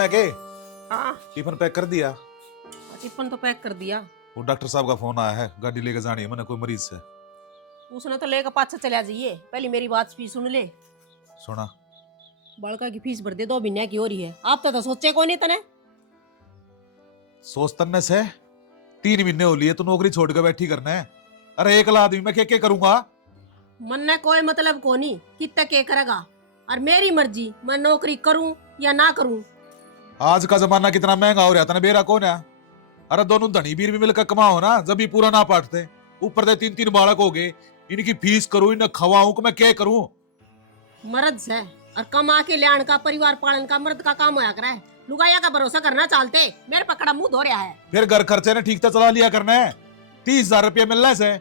सुना है के हाँ, टिफिन पैक कर दिया? टिफिन तो पैक कर दिया। वो डॉक्टर साहब का फोन आया है, गाड़ी लेके जानी है मैंने कोई मरीज से। उसने तो लेकर पाछा चला जाइए, पहले मेरी बात भी सुन ले। सुना? बड़का की फीस भर दे, 2 महीने की हो रही है। आप तो सोचे को नहीं तने। सोच तन्ने से 3 महीने हो लिए तू नौकरी छोड़ के बैठी करना है। अरे एक आदमी मैं क्या करूंगा? मन ने कोई मतलब को नहीं कितना के करेगा, और मेरी मर्जी, मैं नौकरी करूं या ना करूं। आज का जमाना कितना महंगा हो रहा था ना, बेरा कौन है? अरे दोनों धनी बीर भी मिलकर कमाओ ना, जब भी पूरा ना पाटते। ऊपर से 3-3 बालक हो गए, इनकी फीस करूं, इन्हें खवाऊं कि मैं क्या करूं? मर्द से और कमा के लियान का, परिवार पालन का मर्द का काम होया करा है। लुगाया का भरोसा करना चालते, मेरे पकड़ा मुंह धो रहा है। फिर घर खर्चे ने ठीक से चला लिया करना है। 30,000 रुपया मिल रहा है।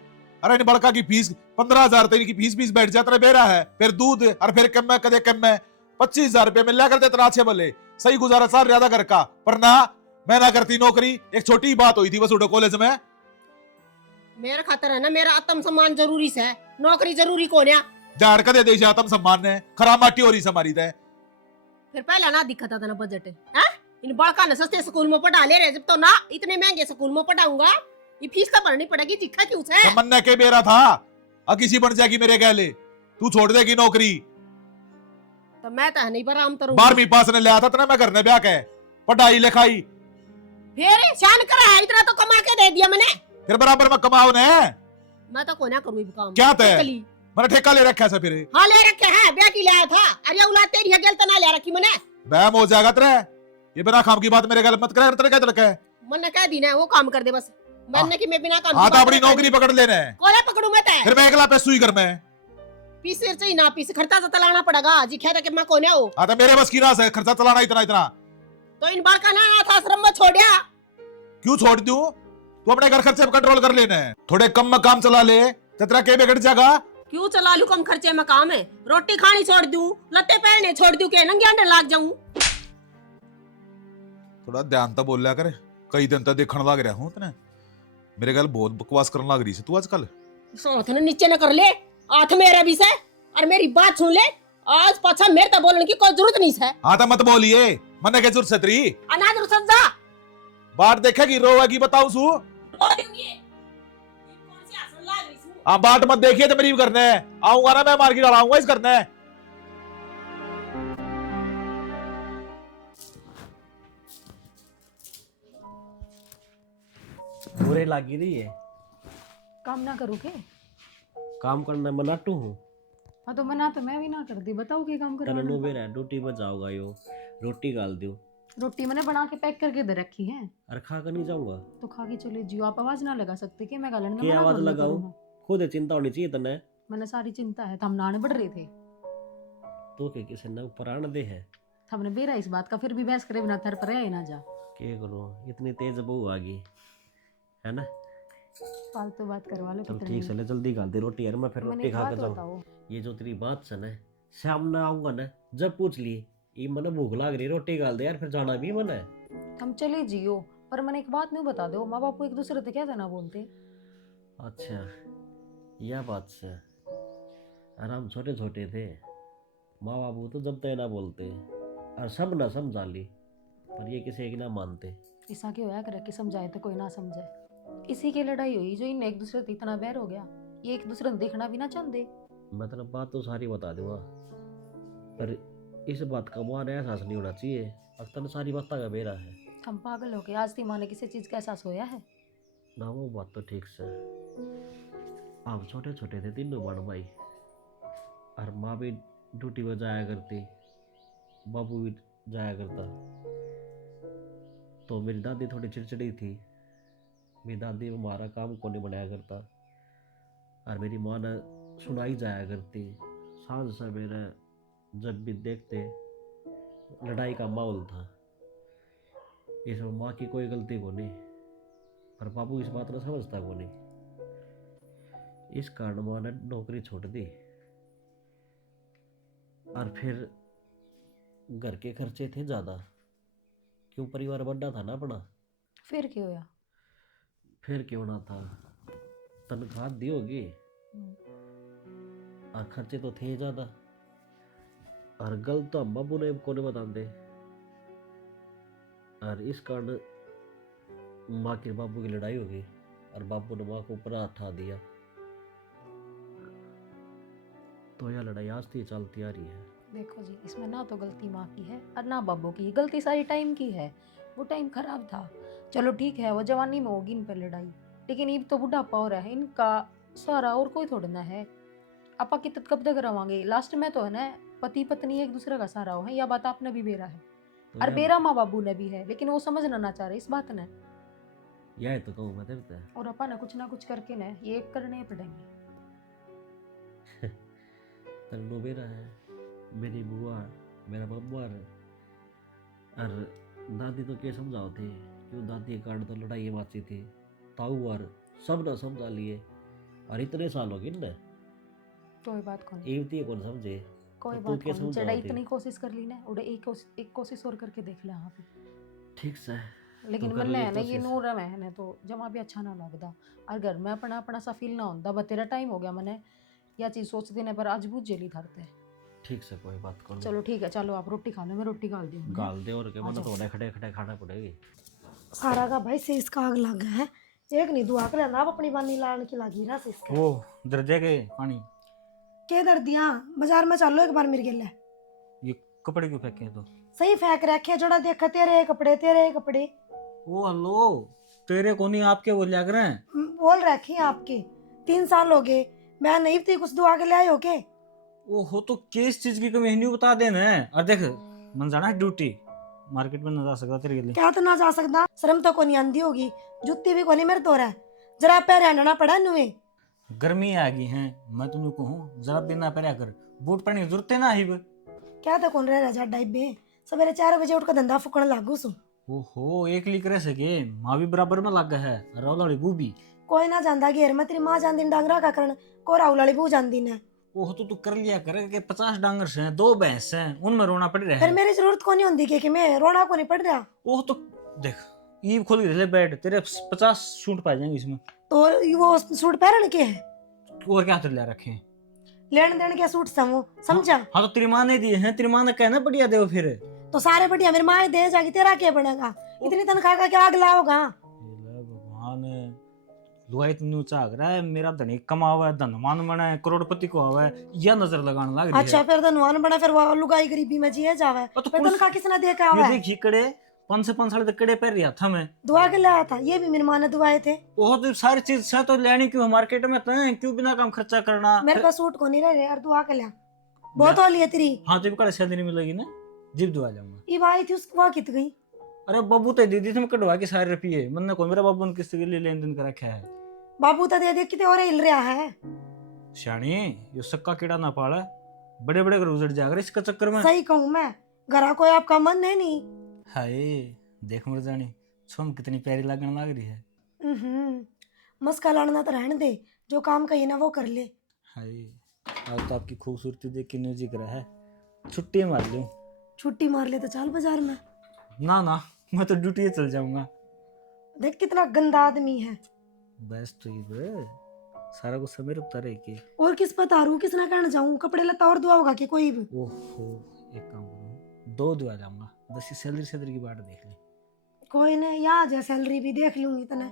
अरे इन बड़का की फीस 15,000 तक की फीस बैठ जाता है, बेरा है। फिर दूध और फिर कम में कदे कम में 25,000 रुपया मिल रहा करते तना अच्छे भले सही गुजारा सार ज्यादा घर का। पर ना, मैं ना करती नौकरी। एक छोटी बात हुई थी बस उड़ो कॉलेज में। मेरा खातर है ना, मेरा आत्म सम्मान जरूरी है, नौकरी जरूरी कौन है? झाड़ का दे दे आत्म सम्मान ने खराब माटी हो रही हमारी तय। फिर पहले ना दिखा था ना बजट है। इन बड़का न सस्ते स्कूल में पढ़ा ले रहे, जब तो ना इतने महंगे स्कूल में पढ़ाऊंगा, ये फीस तो भरनी पड़ेगी। दिखा क्यों से? तमन्ना के बेरा था अब किसी बन जाएगी मेरे गहले, तू छोड़ देगी नौकरी। तो मैं तो नहीं बराम करूंगी। 12वीं पास ने लिया था तना मैं घर ने ब्याह के पढ़ाई लिखाई। फिर शान करा है, इतना तो कमा के दे दिया मैंने। फिर बराबर में कमाओ ने। मैं तो कोना करूँ काम। क्या तय मैंने ठेका ले रखा है फिर? हाँ ले रखे है, ब्याह की लाया था। अरे औलाद तेरी है, गेल तो ना ले रखी मैंने। बैम हो जाएगा तेरे, ये बिना काम की बात मेरे गल मत कर। तेरे क्या लगा है? मैंने कह दी ना वो काम कर दे बस। मैंने कि मैं बिना काम हाँ तो अपनी नौकरी पकड़ लेना है। कोने पकड़ू मैं तय? फिर मैं अगला पैसू ही कर मैं पीस सिर चाहिए ना, पीस खर्चा तो चलाना पड़ेगा जी। कहता कि मैं कोने हो। हाँ तो मेरे बस की रास है खर्चा चलाना इतना इतना। तो इन बार का ना अनाथ आश्रम में छोड़िया। क्यों छोड़ दूं? तू अपने घर खर्चे पर कंट्रोल कर लेना है, थोड़े कम में काम चला ले तो तेरा क्या बिगड़ जाएगा? क्यों चला लू? कम खर्चे में काम है। रोटी खानी छोड़ दूं, लत्ते पहनने छोड़ दूं, के नंगे अंडे लाग जाऊं। थोड़ा ध्यान तो बोल लिया कर, कई दिन तक देखने लग रहा हूं तने। मेरे गल बहुत बकवास करने लग रही है तू आजकल। हाथ ने नीचे न कर ले, हाथ मेरा भी से, और मेरी बात सुन ले। आज पाछा मेरे तो बोलने की कोई जरूरत नहीं है। हाँ तो मत बोलिए, मने के जरूरत तेरी अनाज समझा। बाट देखेगी रोएगी बताऊं सू। हाँ बाट मत देखिए तो मेरी करना है, आऊंगा ना मैं मार्केट आऊंगा इस करना है। बुरे लागी रही है। काम ना करूँ के? काम करना मनाटू हूँ। हाँ तो मना तो मैं भी ना कर दी, बताओ के काम तेरा करवाना। नो बेरा ड्यूटी पर जाऊंगा यो, रोटी गाल दूं। रोटी मैंने बना के पैक करके दे रखी है। अरे खा कर नहीं जाऊंगा तो खा के चले जियो। आप आवाज ना लगा सकते कि मैं गालन में क्या मना आवाज थोड़ी ना लगाऊं? करूँगा। खुद चिंता होनी चाहिए तने। मैंने सारी चिंता है, हम नाने बढ़ रहे थे। तो के किसी ने प्राण दे है। हमने बेरा इस बात का, फिर भी बहस करे बिना थर पर है ना जा। क्या करो, इतनी तेज बहू आ गई है ना। फालतू बात करवा लो चल कितनी। ठीक से जल्दी गाल दे रोटी यार, मैं फिर मैंने रोटी एक खा बात कर जाऊँ। बताओ, ये जो तेरी बात से ना शाम ना आऊंगा ना, जब पूछ लिए ये मने भूख लाग रही, रोटी गाल दे यार, फिर जाना भी मन है। हम चले जियो, पर मैंने एक बात नहीं बता दो, माँ बाप को एक दूसरे से क्या ना बोलते। अच्छा यह बात से, अरे हम छोटे छोटे थे, माँ बाबू तो जब तक ना बोलते और सब ना समझा ली, पर ये किसी एक ना मानते। ऐसा क्यों होया करे कि समझाए तो कोई ना समझे। इसी की लड़ाई हुई जो इन एक दूसरे से इतना बैर हो गया, ये एक दूसरे को देखना भी ना चाहते। मतलब बात तो सारी बता दूंगा, पर इस बात का मुझे एहसास नहीं होना चाहिए। अब तन सारी बात का बेरा है। हम पागल हो गए, आज ती माने किसी चीज का एहसास होया है? ना वो बात तो ठीक से, हम छोटे छोटे थे तीनों बड़ भाई, और माँ भी ड्यूटी पर जाया करती, बाबू भी जाया करता। तो मेरी दादी थोड़ी चिड़चिड़ी थी, मेरी दादी हमारा काम को नहीं बनाया करता, और मेरी माँ ने सुनाई जाया करती। सांझ सवेरे जब भी देखते लड़ाई का माहौल था। इसमें माँ की कोई गलती को नहीं, पर बाबू इस बात को समझता को नहीं। इस कारण माँ ने नौकरी छोड़ दी, और फिर घर के खर्चे थे ज़्यादा, क्यों परिवार बड़ा था ना अपना। फिर क्यों होया? फिर क्यों ना था, तनख्वाह दी होगी और खर्चे तो थे ज़्यादा, और गलत तो हम बाबू ने को नहीं बताते। और इस कारण माँ के बाबू की लड़ाई हो गई और बाबू ने माँ को ऊपर हाथ उठा दिया। तो यह लड़ाई आज तक चलती आ रही है। देखो जी, इसमें ना तो गलती माँ की है और ना बाबू की, गलती सारी टाइम की है। वो टाइम खराब था, चलो ठीक है, वो जवानी में होगी इन पर लड़ाई, लेकिन अब तो बुढ़ापा हो रहा है इनका सारा, और कोई थोड़ा ना है। आपा की कब तक रवांगे, लास्ट में तो है ना पति पत्नी एक दूसरे का सहारा हो है, यह बात आपने भी बेरा है तो और यह बेरा माँ बाबू ने भी है, लेकिन वो समझना ना चाह रहे इस बात ने। यह तो कहूँ मैं तेरे से। और अपा ना कुछ करके ना ये करने पड़ेंगे। तेरे बेरा है, मेरी बुआ, मेरा बाबा और दादी तो क्या समझाओ थे, क्यों दादी के कारण तो लड़ाई बाची थी, ताऊ और सब ना समझा लिए और इतने साल हो गए ना, कोई बात कौन, एवती कौन समझे। कोई तो तू बात क्या कौन, समझा चढ़ा होती? इतनी कोशिश कर ली ना, उड़े एक कोशिश और करके देख ले यहाँ पे। ठीक से लेकिन तू कर मैंने ली है ना ये कोशिश। नूर है ना तो जमा भी अच्छा ना लगता और घर में अपना अपना सा फील ना होता। बतेरा टाइम हो गया मैंने यह चीज सोचती ना, पर आज बुझ जेली धरते। ठीक से कोई बात कर। चलो ठीक है, चलो आप रोटी खा लो, मैं रोटी गाल दी हूँ। गाल दे और के आ मन जाओ। तो खड़े खड़े खाना पड़ेगी। सारा का भाई से इसका आग लग गया है। एक नहीं दुआ कर ना अपनी बानी लाने की लगी ना से इसका वो दर्जे के पानी के दर दिया। बाजार में चलो एक बार मेरे गेले ये कपड़े क्यों फेंके हैं तो? सही फेंक रखे जोड़ा देख तेरे कपड़े ओ हेलो, तेरे को नहीं आपके बोल लिया करें। बोल रखी हैं आपके 3 साल हो गए मैं नहीं थी कुछ दुआ के ले आए हो के। ओ हो तो किस चीज की कमी नहीं बता देना है। और देख मन जाना है ड्यूटी, मार्केट में ना जा सकता तेरे लिए। क्या तो ना जा सकता, शर्म तो कोनी आंदी होगी, जुत्ती भी कोनी मेरे तो रहा जरा पैर हंडना पड़ा नुए। गर्मी आ गई है, मैं तुम्हें कहूँ जरा दिन ना पहना कर, बूट पहने की जरूरत है ना ही। क्या तो कौन रह जा डाइबे सवेरे 4 बजे उठ कर धंधा फुकने लागू सु। ओहो एक लिख रह सके, माँ भी बराबर में लग है, रौलाड़ी बूबी। कोई ना जानदा घेर में तेरी माँ जानदी डांगरा का करण को राउलाली बू जानदी ने। ओह तो तू कर लिया करे कि 50 डांगर हैं, 2 भैंस हैं, उनमें रोना पड़ रहा फिर है। मेरी जरूरत कोनी होंदी कि मैं रोना को नहीं पड़ रहा। ओह तो देख ईव खोल के बेड, तेरे 50 सूट पा जाएंगे इसमें। तो वो सूट पहन के है और क्या तो ले रखे हैं? लेन देन के सूट समो समझा। हाँ तो तेरी माँ ने दिए हैं, तेरी माँ ने कहना बढ़िया दे फिर। तो सारे बढ़िया मेरी माँ दे जाएगी, तेरा क्या बनेगा? इतनी तनख्वाह का क्या अगला होगा? ये भगवान लुआई इतनी ऊंचा आग रहा है, मेरा धनी कमा हुआ है, धनवान बना है, करोड़पति को हुआ है, यह नजर लगाने लग रही अच्छा है। फिर धनवान बना फिर वो लुगाई गरीबी में जिए जावे। और तो फिर पुलिस- तनख्वाह किसने दे के ये आवा है? देखी कड़े 5 से 5 साल तक कड़े पैर रहा था मैं। दुआ के लाया था, ये भी मेरी माँ ने दुआए थे। वो तो सारी चीज से तो लेनी क्यों मार्केट में, तो क्यों बिना काम खर्चा करना। मेरे पास सूट को नहीं रहे और दुआ के लिया बहुत हो लिए तेरी। हाँ जब कड़े सैलरी मिलेगी ना जिब दुआ जाऊंगा। ये भाई थी उसको वहाँ कित गई। अरे बाबू तो दीदी थी मैं कटवा के सारे रुपये, मैंने कोई मेरा बाबू ने किसी के लिए लेन देन कर रखा है। बाबू तो दे कितने और हिल रहा है। शानी ये सक्का कीड़ा ना पाला, बड़े बड़े घर उजड़ जाएगा इसका चक्कर में। सही कहूँ मैं, घरा कोई आपका मन है नहीं। हाय देख मर जानी सोन कितनी प्यारी लगने लग रही है। मस्का लड़ना तो रहने दे, जो काम कही ना वो कर ले। हाय आज तो आपकी खूबसूरती देख के म्यूजिक रहा है, छुट्टी मार लूं। छुट्टी मार ले तो चल बाजार में। ना ना मैं तो ड्यूटी चल जाऊंगा। देख कितना गंदा आदमी है। बस तो ये सारा कुछ समय रुकता रहे कि और किस पर तारू किसना कहना जाऊं, कपड़े लता और दुआ होगा कि कोई भी। ओहो एक काम करूं 2 दुआ जाऊंगा, बस सैलरी सैलरी की बात देख ले। कोई नहीं, यहाँ जा सैलरी भी देख लूंगी तने।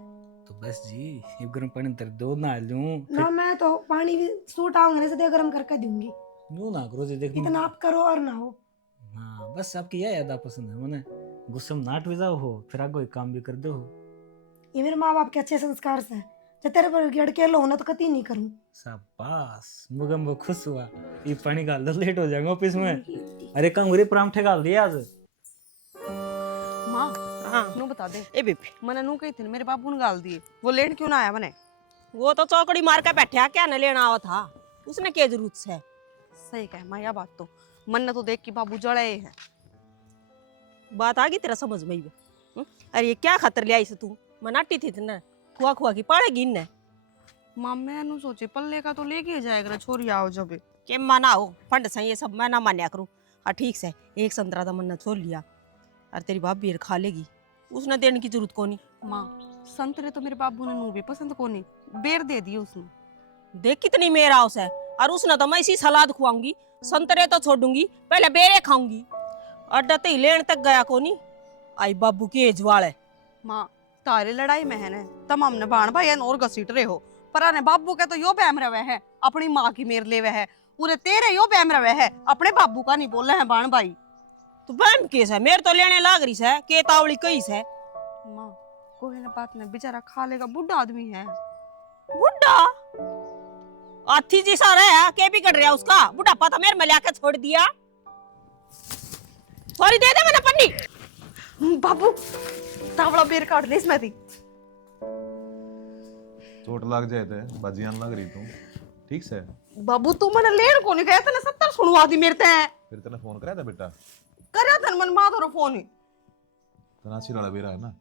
तो बस जी ये गर्म पानी तर 2 नहा लूं ना मैं तो पानी भी सूट आऊंगे से दे गरम करके दूंगी। यूं ना करो जी, देख इतना आप करो और ना हो। हाँ बस आपकी यह यादा पसंद है मने, गुस्से में नाट भी जाओ हो फिर आगे एक काम भी कर दो। ये मेरे माँ बाप के अच्छे संस्कार से जो तेरे पर गिड़ के लो ना तो कती नहीं करूं। शाबाश मुगम वो खुश हुआ, ये पानी गाल दो लेट हो जाएगा ऑफिस में। अरे कंगूरी परांठे गाल दिया आज। माँ हाँ नू बता दे, ए बेबी, मैंने नू कही थी मेरे बाबू ने गाल दिए, वो लेट क्यों ना आया मैंने? वो तो चौकड़ी मार के बैठा, क्या न लेना आवा था, उसने क्या जरूरत है? सही कहे माँ, यह बात तो मन ने तो देख के बाबू जड़े है। बात आ गई तेरा समझ में ही? अरे ये क्या खतर ले आई से तू? मनाटी थी ना, खुआ खुआ की पड़ेगी इन्ने। माँ मैं नू सोचे पल्ले का तो लेके जाएगा छोरी आओ जब। के माना हो फंड से ये सब मैं ना मान्या करूं। हाँ ठीक से एक संतरा का मन्ना छोड़ लिया और तेरी भाभी खा लेगी, उसने देने की जरूरत कोनी। माँ संतरे तो मेरे बाबू ने नू भी पसंद को नहीं, बेर दे दिए उसने। देख कितनी मेरा उस है, और उसने तो मैं इसी सलाद खुआऊंगी, संतरे तो छोड़ूंगी, पहले बेरे खाऊंगी। अड्डा तो ही लेन तक गया कोनी। आई बाबू की एजवाल है। माँ तारे लड़ाई में है ने तम हमने बाण भाई और घसीट रहे हो पर आने बाबू के तो यो बहम रहे है अपनी माँ की मेर लेवे है पूरे तेरे यो बहम रहे है अपने बाबू का नहीं बोले हैं बाण भाई। तो बहन केस है मेरे तो लेने लाग रही है के तावली कई है। माँ कोई ना बात नहीं बेचारा खा लेगा बुढ़ा आदमी है। बुढ़ा हाथी जी सा रहा के भी कट रहा उसका बुढ़ापा तो मेरे में लाके छोड़ दिया। सॉरी दे दे मैंने पन्नी। बाबू तावड़ा बेर काट ले इसमें थी। चोट लग जाए थे बाजियान लग रही तू ठीक से। बाबू तू मैंने लेन को नहीं गया तने 70 सुनवा दी मेरे ते फिर तने फोन कराया था बेटा करया तन मन मां तोरो फोन तनासी लड़ा बेरा है ना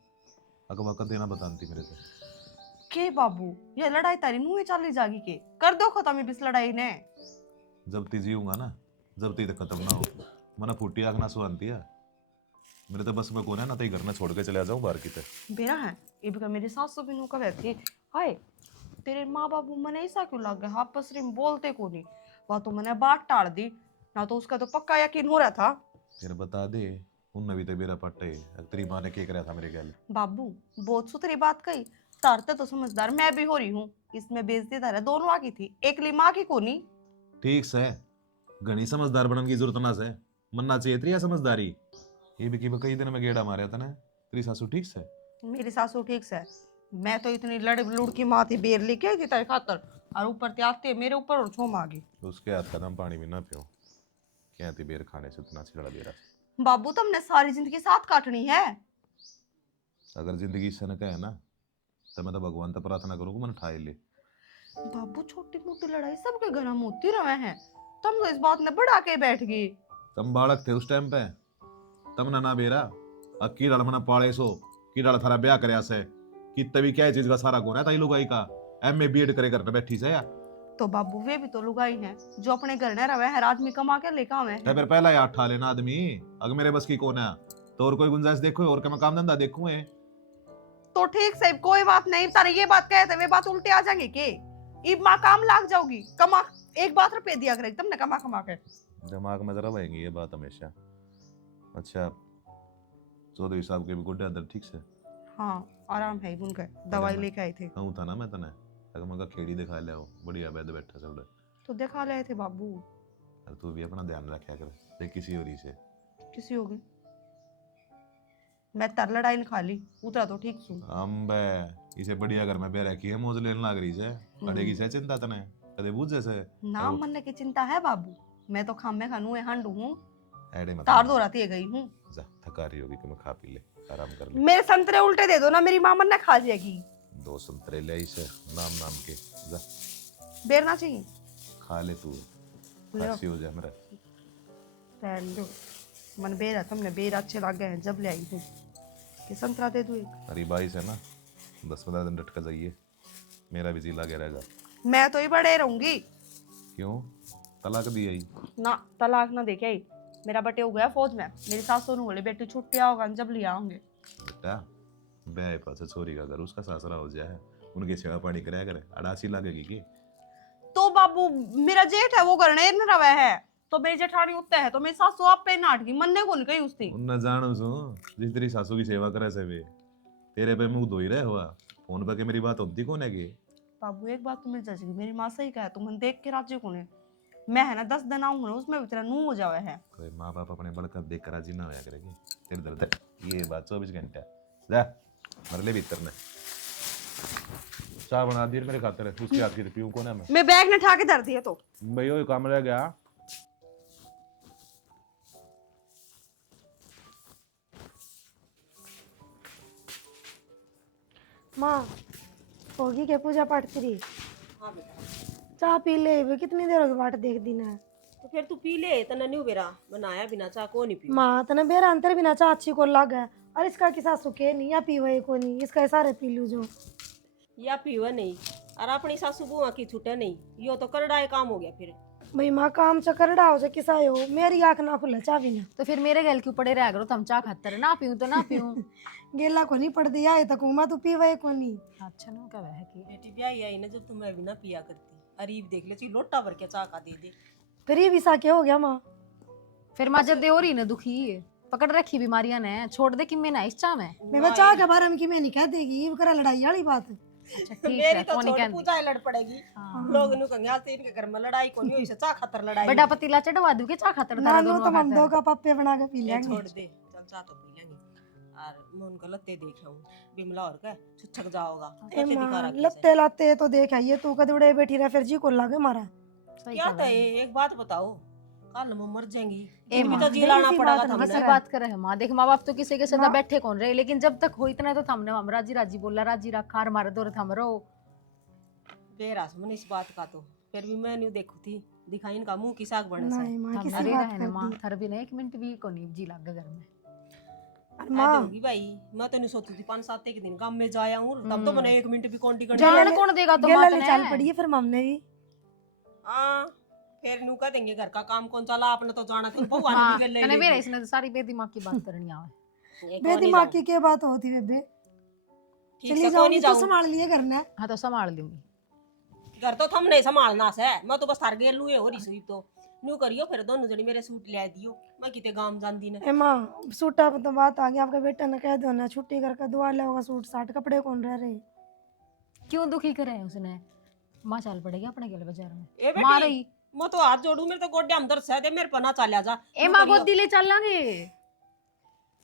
अगवा कर देना बताती मेरे से। के बाबू ये लड़ाई तारी मुंह चाली जागी के कर दो खत्म इस लड़ाई ने। जब ती जीऊंगा ना जब ती तक खत्म ना हो मना फूटी आग ना सुनती है मेरे तो बस में कौन है ना तो घर में छोड़ के चले जाऊं बाहर की बेरा है इब का मेरी सासू भी नु कहे थी हाय तेरे माँ बाबू मने ऐसा क्यों लग गया आपस में बोलते को नहीं वह तो मैंने बात टाल दी ना तो उसका तो पक्का यकीन हो रहा था। फिर बता दे उन भी तो मेरा पट्टे तेरी माँ ने क्या कराया था मेरे ख्याल। बाबू बहुत सुथरी बात कही तारते तो समझदार मैं भी हो रही हूँ इसमें बेइज्जती तारा दोनों आ की थी एकली माँ की को नहीं। ठीक से घनी समझदार बनने की जरूरत ना से मनना चाहिए तेरी समझदारी ये भी कई दिन में गेड़ा मारा था ना तेरी सासू ठीक से। मेरी सासू ठीक से मैं तो इतनी लड़ लुड़ की माँ थी बेर लेके आई थी तारी खातर और ऊपर ते आते मेरे ऊपर और छोम आ गई। उसके हाथ का दम पानी भी ना पियो क्या थी बेर खाने से इतना छिड़ा दे रहा। बाबू तुमने सारी जिंदगी साथ काटनी है। अगर जिंदगी से न कहे ना तो मैं तो भगवान तो प्रार्थना करूँ मन ठाई ले। बाबू छोटी मोटी लड़ाई सबके घर में होती रहे हैं तुम तो इस बात ने बढ़ा के बैठ गई। तुम बालक थे उस टाइम पे तब ना बेरा अब की लड़ मना पाले सो की लड़ थारा ब्याह करया से कि तभी क्या चीज का सारा गुण है ताई लुगाई का एमए बीएड करे करने बैठी से या। तो बाबू वे भी तो लुगाई हैं जो अपने घर न रहे हैं आदमी कमा के लेकर आवे हैं। फिर पहला याद ठा लेना आदमी अगर मेरे बस की कौन है तो और कोई गुंजाइश देखो और क्या मैं काम धंधा देखूं तो ठीक से कोई बात नहीं तारे ये बात कहे थे वे बात उल्टे आ जाएंगे के इब माँ काम लाग जाओगी कमा एक बात रुपये दिया करेगी तुमने कमा कमा के दिमाग में जरा रहेंगी ये बात हमेशा। अच्छा चौधरी साहब के भी गुड्डे अंदर ठीक से। हाँ आराम है उनका दवाई लेके आए थे। कहूँ था ना मैं तने अगर मैं खेड़ी दिखा ले बढ़िया बैठ बैठा सब तो दिखा ले थे बाबू। अरे तू भी अपना ध्यान रखा कर देख किसी और ही से किसी हो गई मैं तर लड़ाई खा ली उतरा तो ठीक सुन अम्बे इसे बढ़िया घर में बेरा की है मौज लेने लाग रही से अड़ेगी से चिंता तने कदे बुझ जैसे नाम मनने की चिंता है बाबू मैं तो खामे खानू है हांडू हूँ ऐडे मत तार दो राती गई हूँ। जा थका रही होगी कि मैं खा पी ले आराम कर ले। मेरे संतरे उल्टे दे दो ना मेरी माँ मन्ने खा जाएगी। 2 संतरे ले इसे नाम नाम के जा बेरना चाहिए खा ले तू ले हंसी हो जा मेरा रहन दो मन बेरा तुमने बेरा अच्छे लग गए हैं जब ले आई हूँ कि संतरा दे दूँ एक। अरे भाई से ना 10-15 दिन डटका जाइए मेरा भी जी लगे रहेगा। मैं तो ही बड़े रहूंगी। क्यों तलाक दी आई ना तलाक ना देखे आई मेरा बटे हो गया फौज में मेरी सासू ने बोले बेटी छुट्टियां होगा जब लिया होंगे। बेटा बे पास छोरी का घर उसका सासरा हो जाए उनकी सेवा पानी कराया करे अड़ासी लगेगी की। तो बाबू मेरा जेठ है वो करने न रवा है तो मेरी जेठानी उत्ते है तो मेरी सासू आप पे नाटकी मनने को नहीं कही उसने उन जानू सु जिस तेरी सासू की सेवा करे से वे तेरे पे मुंह धो ही रहे हुआ फोन पे के मेरी बात होती कौन है की। बाबू एक बात तो मिल जाएगी मेरी माँ सही कहा तुम देख के राजी कौन है मैं है ना 10 दिन आऊंगा उसमें भी तेरा नू हो जावे है। कोई माँ बाप अपने बड़का देख कर राजी ना होया करेगी तेरे दर्द ये बात 24 घंटा जा मर ले भीतर में चाय बना दी मेरे खातिर उसकी हाथ की पीऊं कौन है मैं बैग ने ठा के धर दिया तो भाई वो काम रह गया। माँ होगी क्या पूजा पाठ तेरी? हाँ बेटा चाह पी ले वे कितनी देर हो गई बाट देख दी ना। तो फिर तू पी ले तना नहीं बेरा बनाया बिना चाह को नहीं पी। माँ तना बेरा अंतर बिना चाह अच्छी को लग है और इसका किसा सुखे नहीं या पीवे को नहीं इसका सारे पी लू जो या पीवा नहीं और अपनी सासू बुआ की छुटे नहीं यो तो करड़ाए काम हो गया फिर। भाई माँ काम चक्कर डाओ से किसा हो मेरी आँख ना खुले चाह भी ना तो फिर मेरे गल क्यों पड़े रह करो तुम चाह खातर ना पीऊं तो ना पीऊं। गेला को नहीं पड़ दिया है तक माँ तू पीवे को नहीं। अच्छा ना क्या है कि बेटी ब्याह आई ना जब तुम्हें भी ना पिया करती अरीब देख ले ची लोटा भर के चाह का दे दे फिर ये भी सा क्या हो गया माँ? फिर माँ जब दे हो रही ना दुखी पकड़ रखी बीमारियां ने, छोड़ दे कि मैं ना इस चाह में। मैं वो चाह के बारे में कि मैं नहीं कह देगी, ये करा लड़ाई वाली बात। अच्छा ठीक मेरी है, तो कौन नहीं छोड़ कहती। पूजा लड़ पड़ेगी। हाँ। लोग नु कहेंगे आज इनके घर में लड़ाई कोनी हुई से चाह खातर लड़ाई बड़ा हुई। पतीला चढ़वा दूं के चाह खातर ना तारा नो दोनों तो हम खातर। दो का पप्पे बना के पी ये लेंगे। छोड़ दे, चल चाह तो पी लेंगे। और मैं उनका लत्ते देख हूं बिमला और का छुछक जाओगा। ए कैसे दिखा मां रखी लत्ते लाते तो देख आइए, तू कद उड़े बैठी रह फिर जी को लागे मारा। सही क्या कह था रही ये, एक बात बताओ, कल हम मर जाएंगी, ए इनकी माँ, तो जी लाना इसी पड़ेगा बात था में ऐसी हमने। बात करे है माँ, देख माँ बाप तो किसी के सदा माँ- बैठे कौन रहे, लेकिन जब तक हो इतना तो थमने हम राजी राजी बोला, राजी रखा और मारे दौर थम रहो। बेरास मन इस बात का तो फिर भी मैं नहीं देखू थी दिखाई इनका मुंह की साग बने से। नहीं मां थम किसी अरे बात रहने कर माँ, दी। थर भी नहीं एक मिनट भी को नहीं जी लग घर में। अरे मैं मां दूंगी भाई, मैं तो नहीं सोचती थी 5-7 एक दिन काम में जाया हूं तब तो मैंने 1 मिनट भी कौंटी कर जान कौन देगा तो गेला माँ ले ने। चल पड़ी है फिर हमने भी। हां फिर नु कह देंगे घर का काम कौन चला, आपने तो जाना था भगवान हाँ, भी गल ले कने लेगी। बेरा इसने तो सारी बेदिमाग की बात करनी आवे। बेदिमाग की क्या बात होती बेबे, ठीक चली से तो जाऊंगी नहीं तो जाऊं, संभाल लिए करना। हाँ तो संभाल लूंगी। घर तो थम नहीं संभालना से, मैं तो बस थार गेल लुए हो रही तो न्यू करियो फिर दोनों जनी मेरे सूट ले दियो, मैं किते गांव जांदी ने। ए मां सूटा पे तो बात आ गई, आपके बेटे ने कह दो ना छुट्टी करके दुआ ले होगा, सूट साट कपड़े कौन रह रहे। क्यों दुखी करे उसने, माँ चल पड़ेगी अपने के लिए बाजार में। ए माँ बेटी रही मैं तो हाथ जोड़ू, मेरे तो गोड्या में दर्द है दे, मेरे पना चला जा। ए न्यू माँ करियो। गोदी ले चल लांगे।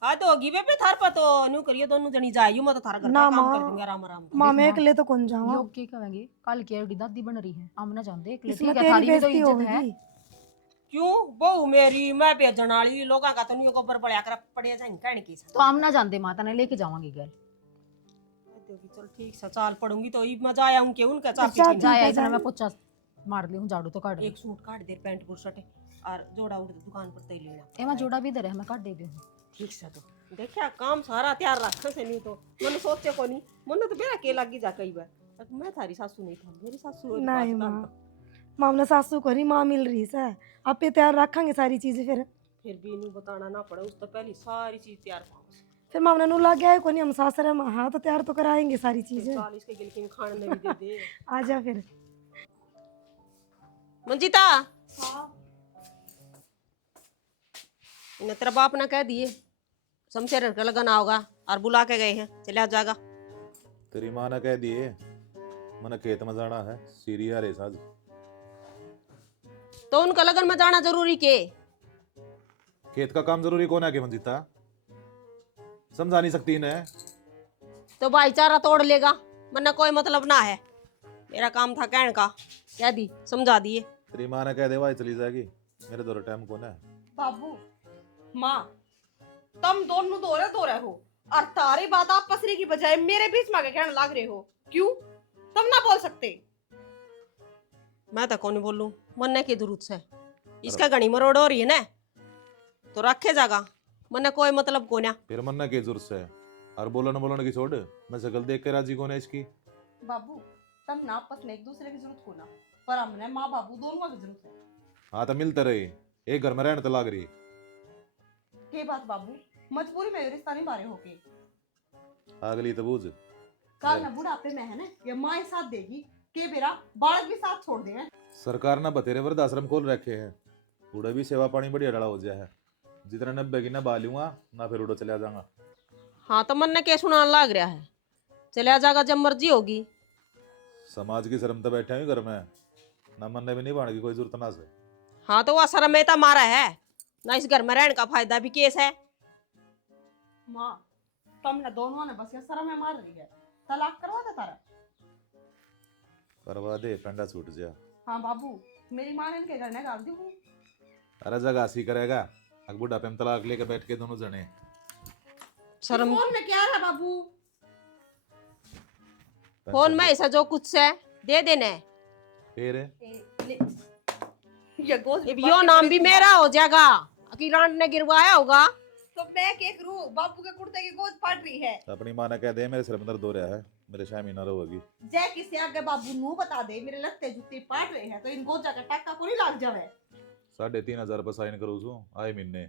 हाँ तो होगी बेबे थार पर तो न्यू करियो दोनों जनी जाइयो, मैं तो थारा घर ना का काम माँ, कर दूंगी आराम आराम। माँ मैं अकेले तो कौन जाऊँ, लोग क्या कहेंगे, कल की एडी दादी बन रही है, हम ना जानते एक इसमें ठीक है, तेरी थारी भी तो बेइज्जती इज्जत है। होगी। क्यों बहू मेरी मैं बेचने वाली लोगों का तो न्यू गोबर बढ़िया कर पड़े जाएंगे कहने की। तो हम ना जानते, माता ने लेके जावांगी घर। चल ठीक से चाल पड़ूंगी तो ई मजा आया उनके उनका चाप अच्छा, पीछे जाया है, इतना जा। मैं पोछा मार ली हूँ, झाड़ू तो काट एक सूट काट दे पैंट पुर शर्ट और जोड़ा उड़ दुकान पर तय लेना। ए माँ जोड़ा भी इधर है, मैं काट दे दूँ। ठीक से तो देखिया काम सारा तैयार रखा से नहीं तो मैंने सोचे को नहीं, मैंने तो बेरा के लगी जा कई बार। मैं थारी सासू नहीं था, मेरी सासू नहीं माँ, माँ हमने सासू को रही, माँ मिल रही से आप पे तैयार रखेंगे सारी चीजें। फिर भी इन्हें बताना ना पड़े, उस तो पहले सारी चीज तैयार पाओ। फिर माँ हमने नू लग गया है कोनी, हम सासर है हाँ तो तैयार तो कराएंगे सारी चीजें। 40 के गिलकी में खाने में भी दे दे। आ जा फिर। मंजीता इन्हें तेरा बाप ना कह दिए शमशेर का लगना होगा और बुला के गए हैं, चला जाएगा। तेरी माँ ने कह दिए मैंने खेत में जाना है, सीरिया रे साज। तो उनका लगन में जाना जरूरी के? खेत का काम जरूरी कौन है के मंजिता, समझा नहीं सकती इन्हें। तो भाईचारा तोड़ लेगा, वरना कोई मतलब ना है। मेरा काम था कहने का, कह दी समझा दिए। तेरी माँ ने कह दे भाई चली जाएगी, मेरे दौरे टाइम कौन है। बाबू माँ तुम दोनों दो रहे हो और तारी बात आप पसरी की बजाय मेरे बीच में आके कहने लग रहे हो, क्यों तुम ना बोल सकते? मैं तो कौन बोलूं, मन्ने की जरूरत है, इसका घनी मरोड़ हो रही है ना तो रखे जागा, मन्ने कोई मतलब को ना। फिर मन्ना की जरूरत है और बोलने की छोड़, मैं शकल देख के राजी कौन है इसकी। बाबू तुम ना आपस में एक दूसरे की जरूरत को ना, पर हमने माँ बाबू दोनों की जरूरत है। हाँ तो मिलते रहे, एक घर में रहने तो लाग रही। के बात बाबू मजबूरी में रिश्ता नहीं बारे होके अगली तो बूझ। कल न बुढ़ापे में है ना ये माँ ही साथ देगी के बेरा बालक भी साथ छोड़ देंगे। सरकार ने बतेरे वृद्धाश्रम खोल रखे हैं, उड़े भी सेवा पानी बढ़िया डला हो जाए है। जितना 90 की ना बालूंगा ना फिर उड़ो चला जाऊंगा। हाँ तो मन्ने के सुना लग रहा है, चला जागा जब मर्जी होगी। समाज की शर्म तो बैठे हुई घर में, ना मन्ने भी नहीं बाण की कोई जरूरत ना से। हाँ तो वह शर्मेता मारा है ना, इस घर में रहने का फायदा भी केस है। माँ तुमने दोनों ने बस ये शर्म में मार रही है, तलाक करवा दे तारा। करवा दे पेंडा छूट जा। हाँ बाबू मेरी माँ ने इनके घर में गाल दी हूँ। अरे जगासी करेगा, अग बुढ़ापे में तलाक लेके बैठ के दोनों जने। शर्म फोन में क्या है बाबू? फोन में ऐसा जो कुछ है दे देने, फिर ये गोद यो नाम भी मेरा हो जाएगा, किरण ने गिरवाया होगा। तो मैं क्या करूं, बाबू के कुर्ते की गोद फाट रही है। अपनी माँ ने कह दे मेरे सिर में दर्द हो रहा है, मेरे 6 महीना होगी। जय किसी आगे बाबू नू बता दे मेरे लत्ते जूते फाट रहे हैं तो इन गोद जाकर टक्का को नहीं लग जावे। 3,500 रुपये साइन करो सो आए महीने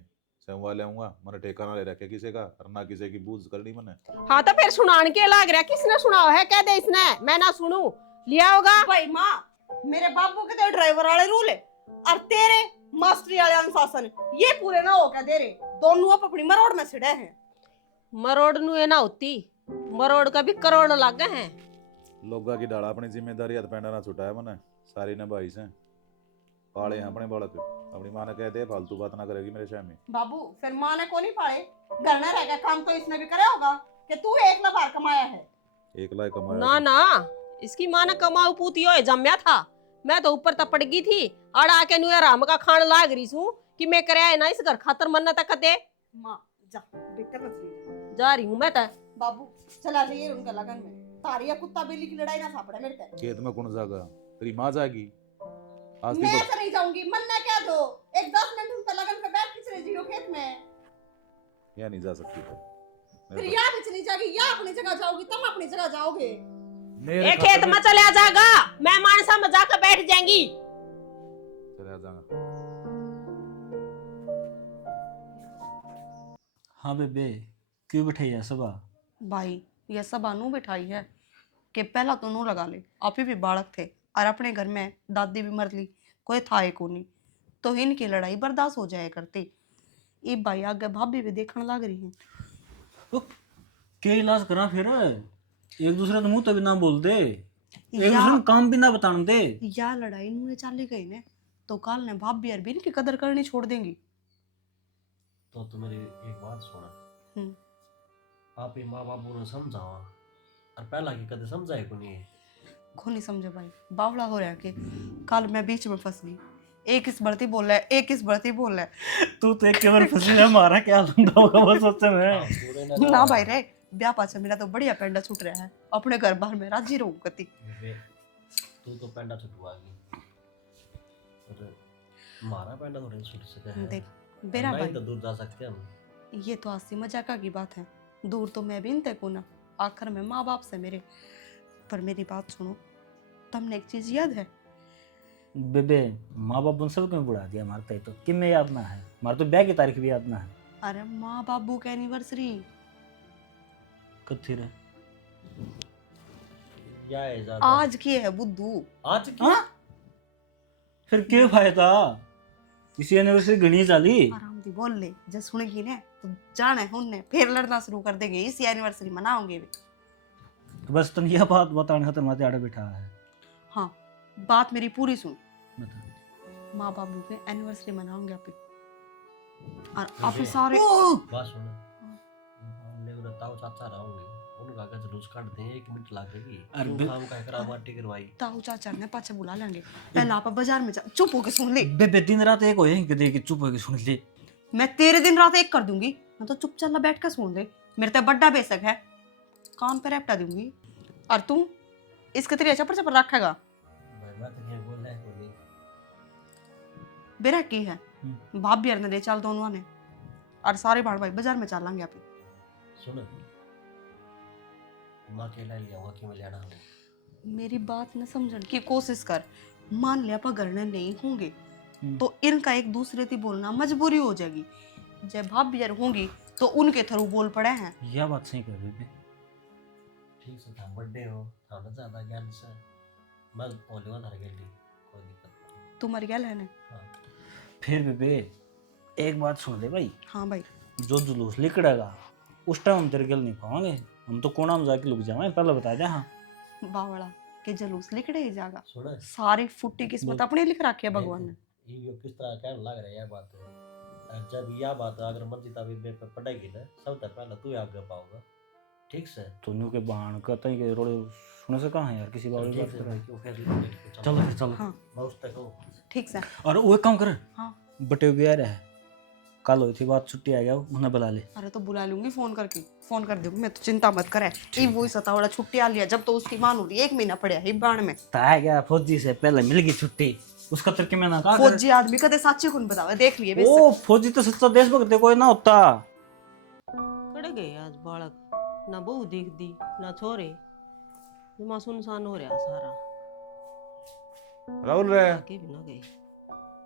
से वाले आऊंगा, मैंने ठेका ना ले रखे किसी का और ना किसी की बूझ करनी मैंने। हाँ तो फिर सुनान के लग रहा, किसने सुना है कह दे इसने, मैं ना सुनू लिया होगा। भाई माँ मेरे बाबू के तो ड्राइवर वाले रूल है और तेरे मास्टरी वाले अनुशासन ये पूरे ना हो क्या दे रहे, दोनों आप अपनी मरोड़ में छिड़े हैं। मरोड़ नु ये ना होती, मरोड़ का भी करोड़ लागे हैं। लोगा की डाला अपनी जिम्मेदारी हथ पैंडा ना छुटाया मने सारी निभाई से पाले हैं अपने बालक। अपनी मां ने कहते फालतू बात ना करेगी मेरे सामने। बाबू फिर माँ ने को नहीं पाए, घर में रह गया काम तो इसने भी करे होगा कि तू एक बार कमाया है। एक लाख कमाया ना ना, इसकी माँ ने कमाऊ पूती हो जम्या था। मैं तो ऊपर तपड़ गई थी, अड़ आके नु राम का खान लाग रही हूँ कि मैं कराया ना इस घर खातर मन्ना तक दे। माँ जा बेटर मत जा रही हूँ मैं तो। बाबू चला जाइए उनका लगन में, तारी या कुत्ता बिल्ली की लड़ाई ना सापड़े मेरे पे। खेत में कौन जाएगा? तेरी माँ जाएगी। आज मैं तो नहीं जाऊंगी, मन्ना क्या दो, एक 10 मिनट उनका लगन पे बैठ के चले जियो खेत में। या नहीं जा सकती तो फिर या भी चली जाएगी या अपनी जगह जाओगी, तुम अपनी जगह जाओगे। एक खेत में चले जाएगा, मैं मानसा में जाकर बैठ जाएंगी। चले जाएगा। हाँ बेबे क्यों बैठे है सबा? भाई ये सब अनु बिठाई है कि पहला तो नू लगा ले, आप ही भी बालक थे और अपने घर में दादी भी मर ली, कोई था ही को नहीं, तो इनकी लड़ाई बर्दाश्त हो जाया करती। ये भाई आगे भाभी भी देखने लग रही है। तो क्या इलाज करा फिर? एक दूसरे तो मुंह तो भी ना बोल दे, एक दूसरे को काम भी ना बताने दे। या लड़ाई नूने चाली गई ने तो काल ने भाभी और बीन की कदर करनी छोड़ देंगी। तो तुम मेरी एक बात सुना, आप ही माँ बाबू ने समझावा और पहला की कदे समझाए को नहीं है। को नहीं समझे भाई, बावड़ा हो रहा के कल मैं बीच में फंस गई, एक इस बढ़ती बोल रहा है, एक इस बढ़ती बोल रहा है। तू तो एक के बार फंसी है, हमारा क्या धंधा होगा वो सोचे में। ना भाई रे, ब्याह पाछा मेरा तो बढ़िया पेंडा छूट रहा है, अपने घर बाहर में राजी रहूं कती। तू तो पेंडा छुटवागी और हमारा पेंडा थोड़ा छूट सका है। देख बेरा नहीं भाई, तो दूर जा सकते हम। ये तो हंसी मजाक की बात है, दूर तो मैं भी नहीं को ना, आखिर में माँ बाप से मेरे। पर मेरी बात सुनो, तुमने एक चीज याद है? बेबे माँ बाप उन सब क्यों बुला दिया? हमारे तो कि मैं याद ना है, हमारे तो ब्याह की तारीख भी याद ना है। अरे माँ बाबू की एनिवर्सरी कब थी रे? क्या है ज्यादा? आज की है बुद्धू। आज की? हाँ? फिर क्या फायदा? इसी एनिवर्सरी घनी चाली। आराम से बोल ले, जब सुनेगी ना तो जाने उनने फिर लड़ना शुरू कर देंगे, इसी एनिवर्सरी मनाओगे वे। तो बस तुम यह बात बताने खातिर माते आड़े बैठा है। हाँ बात मेरी पूरी सुन, बता। माँ बाबू के एनिवर्सरी मनाओगे आप ही। और आप ही सारे बात सुन, ले उन्हें ताऊ चाचा रहोगे, उनका का जुलूस काट दे, 1 मिनट लगेगी। अरे तू बे- काम का करा माटी करवाई। ताऊ चाचा ने पाछे बुला लेंगे, पहले आप बाजार में जा, चुप होके सुन ले। बेबे दिन रात एक होए कि देख चुप होके सुन ले। मैं तेरे दिन रात एक कर दूंगी, मैं तो चुप चाला बैठ कर सुन ले। मेरे तो बड्डा बेशक है, कान पर रेपटा दूंगी और तू इसके तेरे चपर चपर रखेगा। भाई मैं तो ये बोल रहा है कोई। बेरा की है भाभी यार ने ले चल दोनों ने, और सारे भाड़ भाई बाजार में चलेंगे आप। सुन, मां के लिए लिया हुआ कि मैं लेना हूं। मेरी बात न समझने की कोशिश कर, मान लिया पर घर में नहीं होंगे तो इनका एक दूसरे से बोलना मजबूरी हो जाएगी। जब भाभी यार होंगी तो उनके थ्रू बोल पड़े हैं। यह बात सही कर बेबे। ठीक से था, बर्थडे हो था ना, ज्यादा ज्ञान से मैं बोलूंगा धर के लिए कोई दिक्कत नहीं। तुम्हारी क्या है? हाँ फिर बेबे एक बात सुन ले भाई, हाँ भाई, जो जुलूस निकलेगा उस टाइम हम तेरे गल नहीं पाएंगे, हम तो कोना में जाके लुक जाएंगे, पहले बता दे। हाँ बावड़ा के जलूस लिखड़े ही जागा, सुन, सारी फुट्टी किस्मत अपने लिख रखी है भगवान ने। ये किस तरह कहने लग रहा है यह बात है। और जब यह बात अगर मंजिता भी पे पड़ेगी ना, सब तक पहले तू आगे पाओगा। ठीक से तोनू के बाण कहते हैं कि रोड़े सुने से कहाँ है यार, किसी बात ठीक से कर। क्यों फिर चलो फिर चलो। हाँ मैं उस तक हूँ। ठीक से। और वो एक काम कर, हाँ बटे गया रहे, कल हुई थी बात, छुट्टी आ गया उन्हें बुला ले। अरे तो बुला लूंगी, फोन करके फोन कर दूंगी मैं, तो चिंता मत करे। ये वही सतावड़ा छुट्टी आ लिया, जब तो उसकी मान हो रही 1 महीना पड़े है बाण में। ताया गया फौजी से पहले मिल गई छुट्टी, उसका तर्क में ना कहा फौजी आदमी कदे साचे कुन बतावे, देख लिए बे। ओ फौजी तो सच्चा देशभक्त कोई ना होता। कड़े गए आज बालक, ना बहू दिख दी ना छोरे, जुमा सुनसान हो रहा सारा। राहुल रे, आके भी ना गए।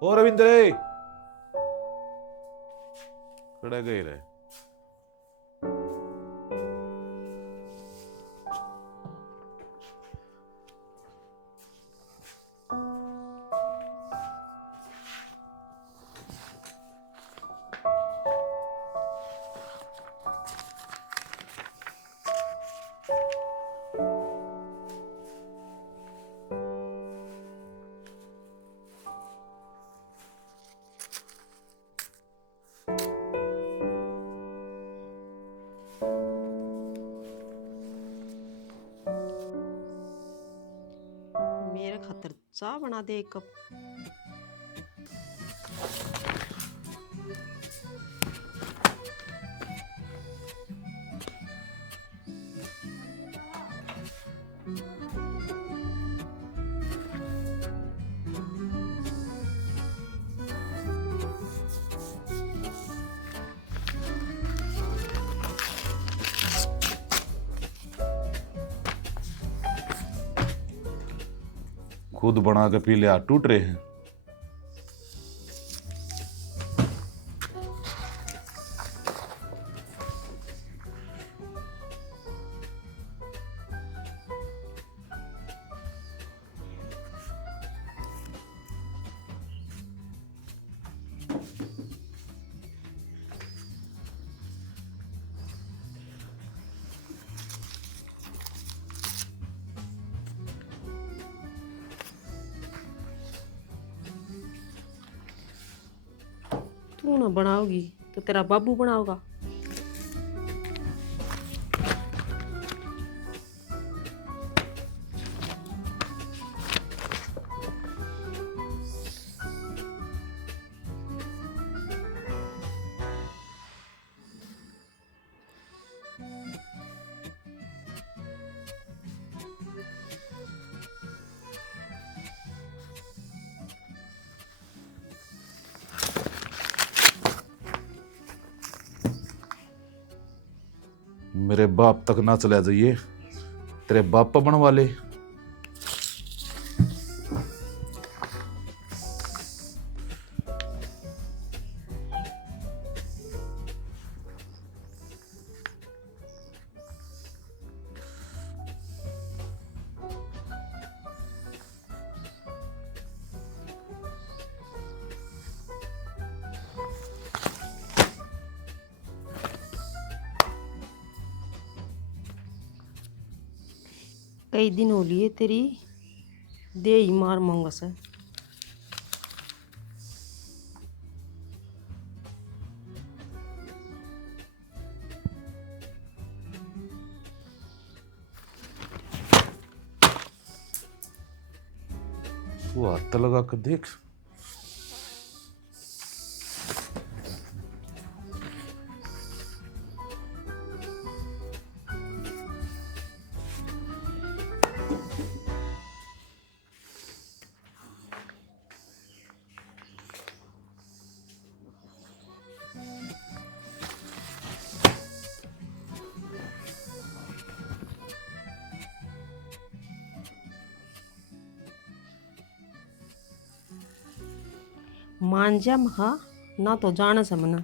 ओ रविंद्र रे, कड़े गए रे। चाय बना दे एक कप। खुद बना के पी लिया, टूट रहे हैं। तू ना बनाओगी तो तेरा बाबू बनाओगा। मेरे बाप तक ना चला जाइए, तेरे बाप पर बनवा ले। कई दिन हो लिए तेरी दे ही मार मंगस है। वो हाथ लगा कर देख। मान जा महा ना तो जाना समना।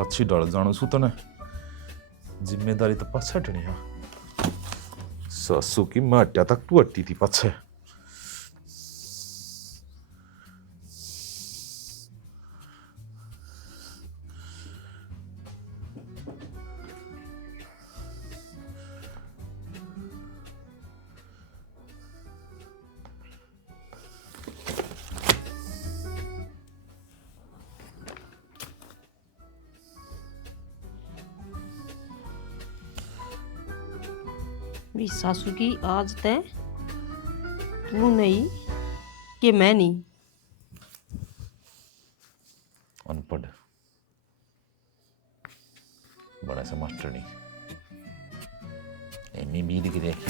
अच्छी डल जानो सू तने जिम्मेदारी तो पाछे हटनी है। सासू की माटिया तक तू हट्टी थी पाछे। मेरी सासू की आज तय तू नहीं कि मैं नहीं। अनपढ़ बड़ा सा मास्टर नहीं एमी मीर की देखी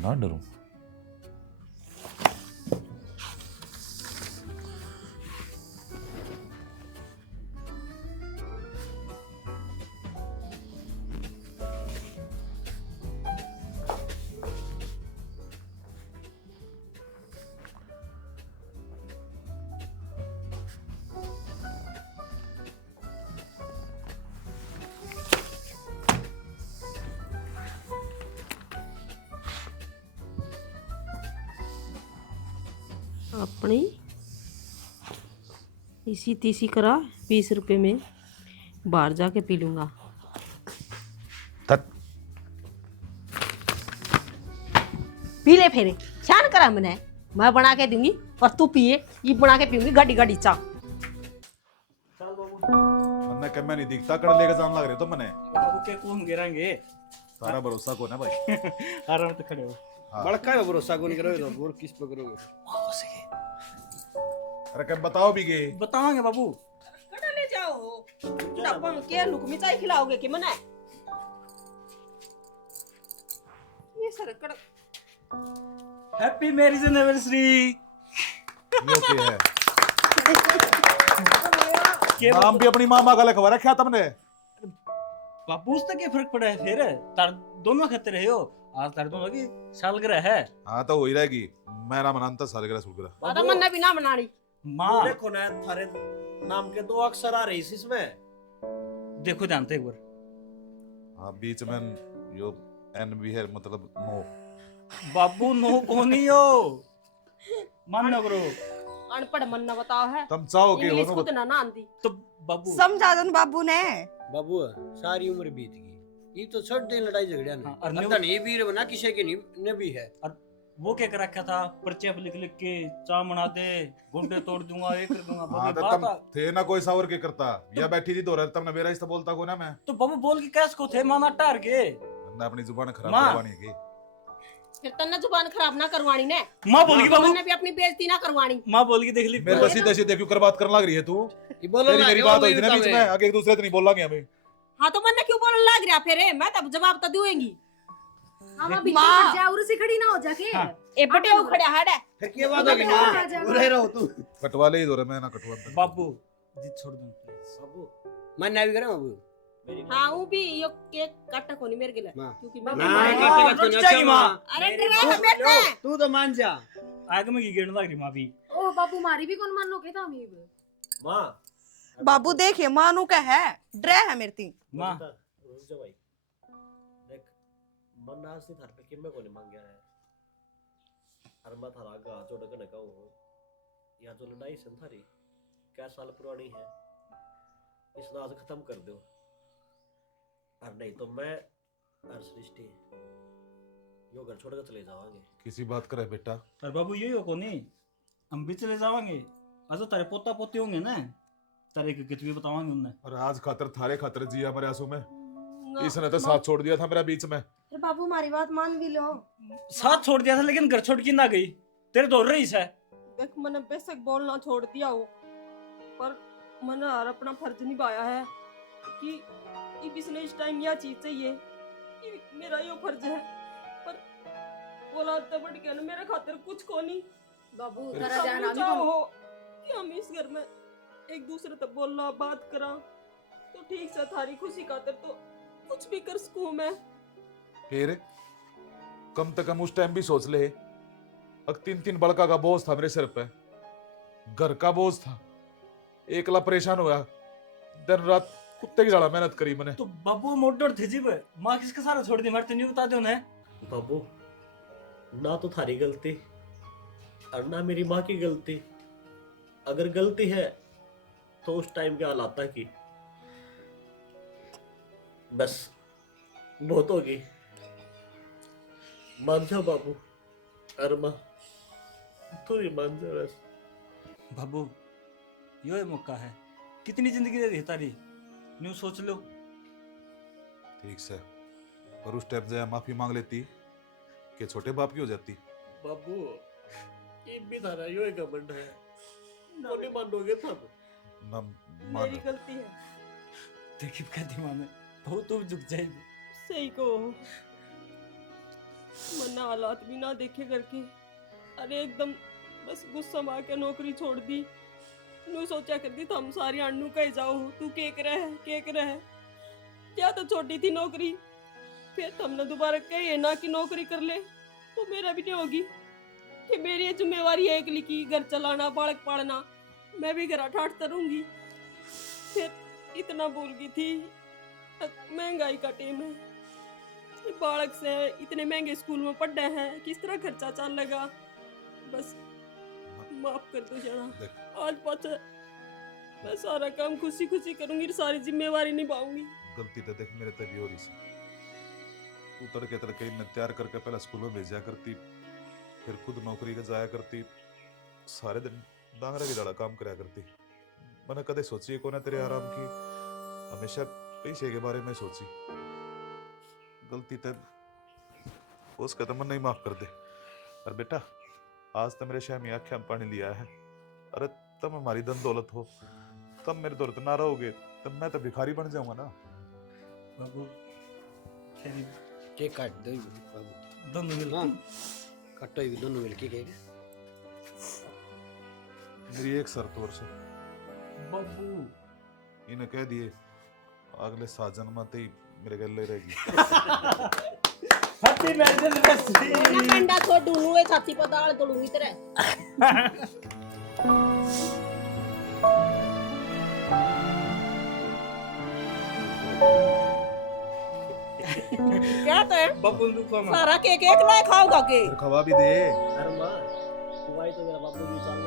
ना डरूं। इसी तीसी करा 20 रुपए में बाहर जाके पी लूंगा। तत पी ले फिर, छान करा मैंने, मैं बना के दूंगी और तू पिए, ये बना के पीऊंगी गाड़ी गाड़ी चाह। मन्ने कम मैं नहीं दिखता कड़ लेके जान लग रहे तो मने बाबू के कौन गिरांगे तारा भरोसा को ना भाई। आराम से खड़े हो। हाँ। बड़का है भरोसा कौन करोगे तो और किस पे करोगे? अरे कम बताओ भी के बताओगे बाबू। कड़ा ले जाओ, डब्बा में क्या लुक मिठाई खिलाओगे कि मने? ये सर कड़ा हैप्पी मैरिज एनिवर्सरी। ये क्या है? के नाम भी अपनी मामा का लिखवा रखा तुमने। बाबू उससे क्या फर्क पड़ा है फिर? तार दोनों खतरे रहे हो, आज तार दोनों की सालगिरह है। हाँ तो हो ही रहेगी, मेरा मनाता सालगिरह सुलगिरह। दादा मन ने भी ना बनानी। माँ देखो ना थारे नाम के 2 अक्षर आ रहे हैं इसमें। देखो जानते एक बार। हाँ बीच में यो एन भी है, मतलब नो। बाबू नो कोनी हो, मन न करो। अनपढ़ मन ना बताओ है, तुम चाहो कि इंग्लिश हो खुद ना आंदी। तो बाबू समझा दन बाबू ने। बाबू सारी उम्र बीत गई, ये तो छोड़ दे लड़ाई झगड़िया ने। हाँ, और अब तो नहीं वीर बना किसी के नहीं ने भी है। वो क्या कर रखा था, पर्चे पे लिख लिख के चा मना दे, गुंडे तोड़ दूंगा, ये कर दूंगा। हाँ बाबू तो तुम बात थे ना कोई सावर के करता या बैठी थी तो रह तुमने मेरा इस्ता बोलता को ना मैं तो बाबू बोल के कैस को थे माना टार के। ना अपनी जुबान खराब माँ। करवानी है। फिर तन्ना जुबान खराब ना करवानी ने। माँ बोल की बाबू, मन ने भी अपनी बेइज्जती ना करवानी। माँ बोल की देख ली। मेरे बसी दसी देखो कर बात करने लग रही है तू। ये बोलो तेरी ना मेरी बात होगी ना बीच में, आगे एक दूसरे से नहीं बोलेंगे हमें। हाँ तो मन ने क्यों बोलने लग रहा फिर? मैं तब जवाब तो दूंगी। माँ और से खड़ी ना हो जाके। हाँ। ए बटे वो खड़ा है फिर क्या बात होगी ना? बुरे रहो तू। कटवा ले ही दो रे, मैं ना कटवा। बाबू जी छोड़ दो प्लीज। बाबू मैं ना भी करे बाबू। हाँ वो भी यो केक काटना कोनी मेरे के लिए, माँ। क्योंकि ना मैं काटे मत रुक जाएगी माँ। अरे डरे है मेरे को। तू तो मान जा। आगे में की गिरने लग रही माँ भी। ओ बाबू मारी भी कौन मानो के था अमीब। माँ बाबू देखिए मानू का है ड्रे है मेरी ती। माँ रुक जा भाई, देख मन आज से थार पे किम में कोने मांग गया है। और मैं थारा गा जोड़ के नका हूँ, यहाँ जो लड़ाई सन थारी क्या साल पुरानी है, इस राज खत्म कर दो। और नहीं तो मैं और सृष्टि यो घर छोड़ कर चले जावांगे। किसी बात करे बेटा। और बाबू यही हो कोनी, हम भी चले जावांगे। आज तारे पोता पोते होंगे ना, तारे के कितनी बतावांगे उन्हें। और आज खातर थारे खातर जिया मेरे आंसू में, इसने तो साथ छोड़ दिया था मेरा बीच में। अरे बाबू हमारी बात मान भी लो। साथ छोड़ दिया था लेकिन घर छोड़ के ना गई, तेरे दौड़ रही है। देख मैंने बेशक बोलना छोड़ दिया हो, पर मैंने हर अपना फर्ज निभाया है कि इसने इस टाइम यह चीज चाहिए कि मेरा यो फर्ज है। पर बोला तो बढ़ के ना मेरे खातिर कुछ को नहीं। बाबू फिर तेरा ध्यान सब आमी चाहो कौन। हो कि हम इस घर में एक दूसरे तक बोलना बात करा तो ठीक से थारी खुशी खातिर तो कुछ भी कर सकूं मैं। फिर कम से कम उस टाइम भी सोच ले, अब 3-3 बड़का का बोझ था मेरे सिर पे, घर का बोझ था, एकला परेशान हुआ, दिन रात कुत्ते की जड़ा मेहनत करी मैंने। तो बाबू मोटर थे जी माँ किसके सारा छोड़ दी, मरते नहीं बता दो उन्हें। बाबू ना तो थारी गलती और ना मेरी माँ की गलती। अगर गलती है तो उस टाइम के हालात की, बस बहुत होगी। मान जा बाबू, अरे माँ तू ही मान जा बस। बाबू यो है मौका है, कितनी जिंदगी दे दी तारी, न्यू सोच लो। ठीक से, और उस टाइम जया माफी मांग लेती कि छोटे बाप की हो जाती। बाबू ये भी थारा यो एक घमंड है, वो नहीं मानोगे तब। ना मेरी मान गलती है। देखी क्या दिमाग में बहुत तो झुक जाएगी। सही को मन्ना हालात भी ना देखे करके, अरे एकदम बस गुस्सा मार के नौकरी छोड़ दी। नू सोचा करती था हम सारी अण्णू कहीं जाओ, तू केक रहे क्या तो छोटी थी नौकरी, फिर हमने दोबारा कही ना कि नौकरी कर ले तो मेरा भी नहीं होगी कि मेरी ये जिम्मेवारी है एकली की, घर चलाना बालक पालना, मैं भी घर ठाठ करूंगी। फिर इतना भूल गई थी, महंगाई का टाइम है, बालक से इतने महंगे स्कूल में पढ़ रहे हैं, किस तरह खर्चा चल लगा। बस माफ कर दो जरा, देख। आज पाछे मैं सारा काम खुशी खुशी करूंगी, सारी जिम्मेवारी निभाऊंगी। गलती तो देख मेरे तभी हो रही सी। तू तड़के तड़के इन्हें तैयार करके पहले स्कूल में भेजा करती, फिर खुद नौकरी के जाया करती, सारे दिन डांगरा की दाड़ा काम कराया करती। मैंने कदे सोची को ना तेरे आराम की, हमेशा पैसे के बारे में सोची। गलती तो उसका तो मन नहीं माफ कर दे। और बेटा आज तो मेरे शहर में आँखें में पानी लिया है। अरे तुम हमारी धन दौलत हो, तुम मेरे दौलत ना रहोगे तब मैं तो भिखारी बन जाऊंगा ना। बाबू खेरी केक काट दो बाबू। दोनों मिल हाँ काटो भी दोनों मिलके केक। मेरी एक शर्त और से, बाबू इन्हें कह दिए अगले 7 जन्म ही मेरे गले रहेगी। Happy anniversary. ना कंडा छोड़ू नुए छाती पर दाल तोड़ूंगी तेरे। क्या तो बाबू रुको मैं सारा केक एक लाए खाओगा के? फिर खवा भी दे। अरे माँ, तू आई तो मेरा बाबू भी चल